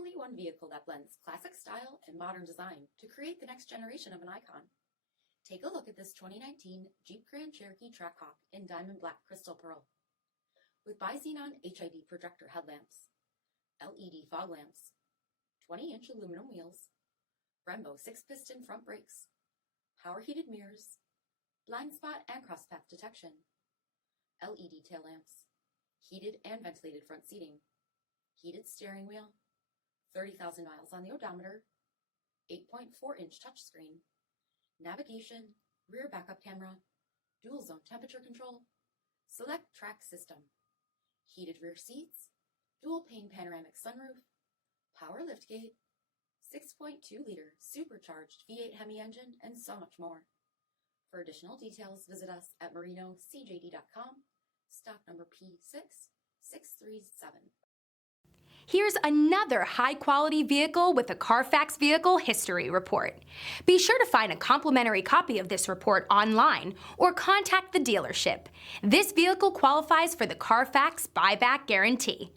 only one vehicle that blends classic style and modern design to create the next generation of an icon. Take a look at this 2019 Jeep Grand Cherokee Trackhawk in diamond black crystal pearl. With BI-XENON HID projector headlamps, LED fog lamps, 20-inch aluminum wheels, BREMBO 6-piston front brakes, power heated mirrors, blind spot and crosspath detection, LED tail lamps, heated and ventilated front seating, heated steering wheel, 30,000 miles on the odometer, 8.4-inch touchscreen, navigation, rear backup camera, dual zone temperature control, SELEC-TRAC system, heated rear seats, dual pane panoramic sunroof, power liftgate, 6.2-liter supercharged V8 HEMI engine, and so much more. For additional details, visit us at marinocjd.com, stock number P6637. Here's another high-quality vehicle with a CARFAX vehicle history report. Be sure to find a complimentary copy of this report online or contact the dealership. This vehicle qualifies for the CARFAX buyback guarantee.